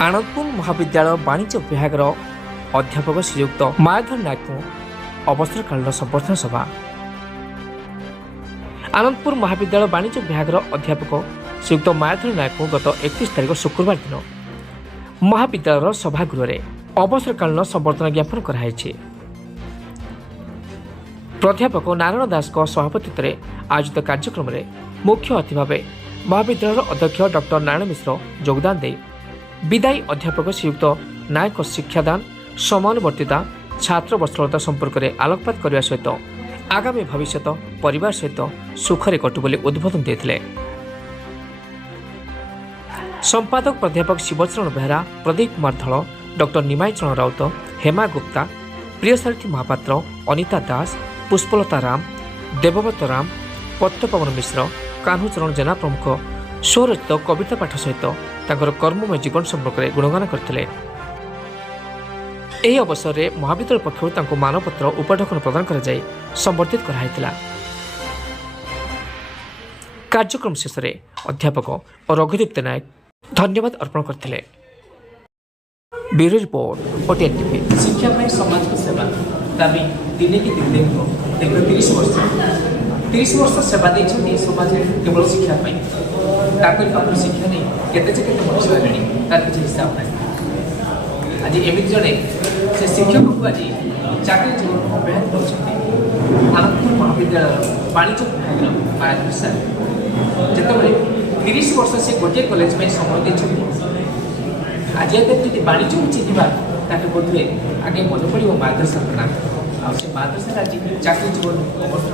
आनंदपुर महाविद्यालय वाणिज्य विभाग अध्यापक श्रीयुक्त मायाधर नायक अवसरकालीन संबर्धना सभा। आनंदपुर महाविद्यालय वाणिज्य विभाग अध्यापक श्रीयुक्त मायाधर नायक गत 31 तारिख शुक्रवार दिन महाविद्यालय सभागृह अवसरकालीन संबर्धना ज्ञापन कराई। प्राध्यापक नारायण दास सभापतित्व में आयोजित कार्यक्रम में मुख्य अतिथि भाव महाविद्यालय अध्यक्ष डॉक्टर नारायण मिश्र योगदान दे विदायी अध्यापक श्रीयुक्त नायक शिक्षादान समानुवर्तिता छात्र वत्सलता संपर्क में आलोकपात करने सहित आगामी भविष्य परिवार सहित सुखरे कटु बोली उद्बोधन देते। संपादक प्राध्यापक शिवचरण बेहरा, प्रदीप कुमार धल, डॉक्टर निमाई चरण राउत, हेमा गुप्ता, प्रियसारथी महापात्र, अनिता दास, पुष्पलता राम, देवव्रत राम, पद्मपवन मिश्र, कान्हूचरण जेना प्रमुख स्वरचित कविता पाठ सहित तांकर कर्ममय जीवन संपर्क में गुणगान करते। यह अवसर में महाविद्यालय पक्षर मानपत्र उपढकन प्रदान कर संबर्धित कराइथिला। कार्यक्रम शेष में अध्यापक और रघुदीप्त नायक धन्यवाद अर्पण करते। Bureau report OTN TV. शिक्षा में समाज की सेवा दाबी दिने की दिन दीर्घ 30 वर्ष सेवा देते समाज केवल शिक्षा पाखर शिक्षा नहीं केते मनुष्य है तार किसी हिसाब ना। आज एमती जड़े से शिक्षक को आज चाकरी जीवन अब्याहत कर आनंदपुर महाविद्यालय वाणिज्य विभाग मायाधर सार जिते 30 वर्ष से गोटे कॉलेज में समय देते। आज यदि वाणिज्य चिन्हवा ताकि बोधे आगे मन पड़ो मायाधर सार नाम आ मायाधर सार आज चाकरी जीवन अवस्था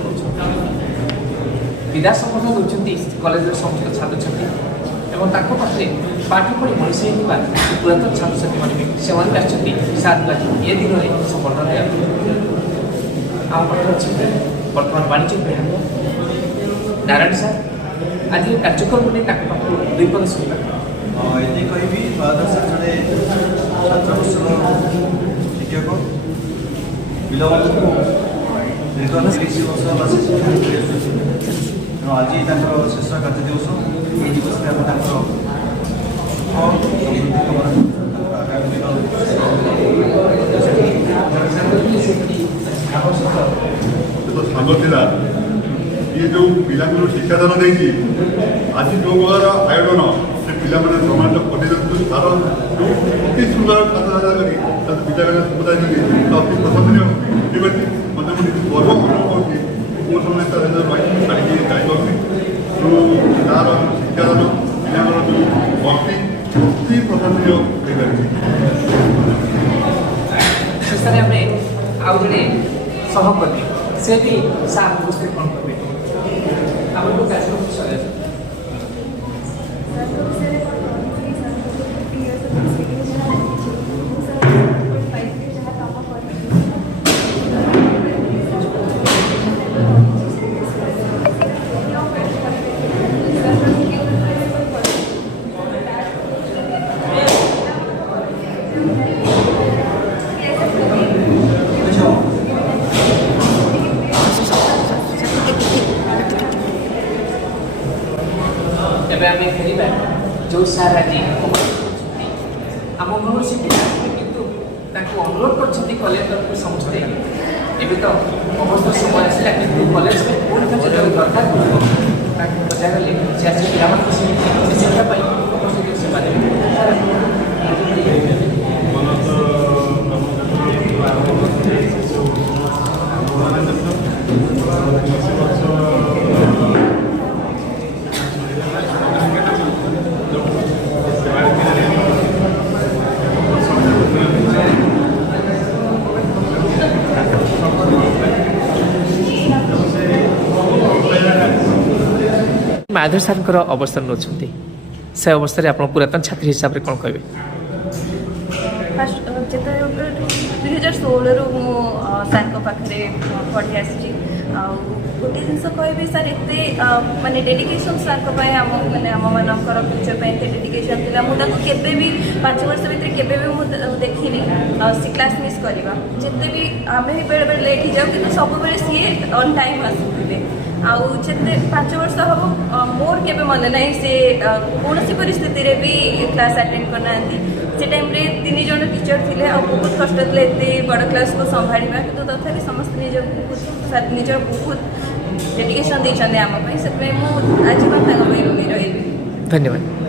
विदा संबर्धन देते कॉलेज समस्त छात्र छात्री एवं पाखे पाठ पढ़ी मनीष होता पुरातन छात्र छात्री मैंने आसछन्ति सात ये दिन में संबर्धना दिया। आम पाखे अच्छे बर्तमान वाणिज्य विभाग नारायण सार आज कार्यक्रम में दुई पद शुणा ये कहि मायाधर सार जड़े छात्र शिक्षक पिला दीर्घ 30 वर्ष आज शेष कार्य दिवस ये दिवस में सांगला ये जो पिला शिक्षादान देखिए आज जो प्रकार आयोजन से पिला समाज प्रतिनिधित्व तार जो अति सुंदर खाता कर विद्यालय समुदाय अति प्रशंसनीय मतलब गर्व अनुभव कर ମୋ ସମୟରେ ତାର ଛାଡ଼ିକି ଯାଇପାରୁନି। ଯେଉଁ ତାର ଶିକ୍ଷାଦାନ ପିଲାଙ୍କର ଯେଉଁ ଭକ୍ତି ଅତି ପ୍ରଶଂସନୀୟ ହୋଇପାରିଛି। ଶେଷରେ ଆମେ ଆଉ ଜଣେ ସହକର୍ମୀ ସେ ବି ସାର୍ ଉପସ୍ଥାପନ କରିବେ ଆମକୁ କାର୍ଯ୍ୟକ୍ରମ ସହାୟତା। एवं फेरवा जो सार आज आम घर से कितु अनुरोध कर कॉलेज तरफ समस्ते एवं तो अवस्था समय आसला कि कॉलेज में पूरी जो दरकार बजा गले से आज पिला शिक्षा सेवा मायाधर सार अवस्थान अच्छे से अवस्था आप पुरातन छात्री हिसाब से कौन कहे? 2016 रु सार पाखे पढ़ी आसी गोटे जिन कह सार एत मानने डेडिकेशन सार मैंने आम मानकर फ्यूचर पे डेडिकेशन थी मुझे केवे भी 5 वर्ष भितर केवे देखनी क्लास मिस करवा जिते भी आम बेले बेले लेट हो जाऊ कि सब सी ऑन टाइम आसुले आउ जिते 5 वर्ष हम मोर के मन ना से कौन परिस्थिति रे भी क्लास अटेंड करना से टाइम रे 3 जन टीचर थे बहुत कष्ट थे एत बड़ क्लास को संभाड़ा कि तथापि समस्त निजर बहुत डेडिकेशन देते आम से आज ऋणी रही। धन्यवाद।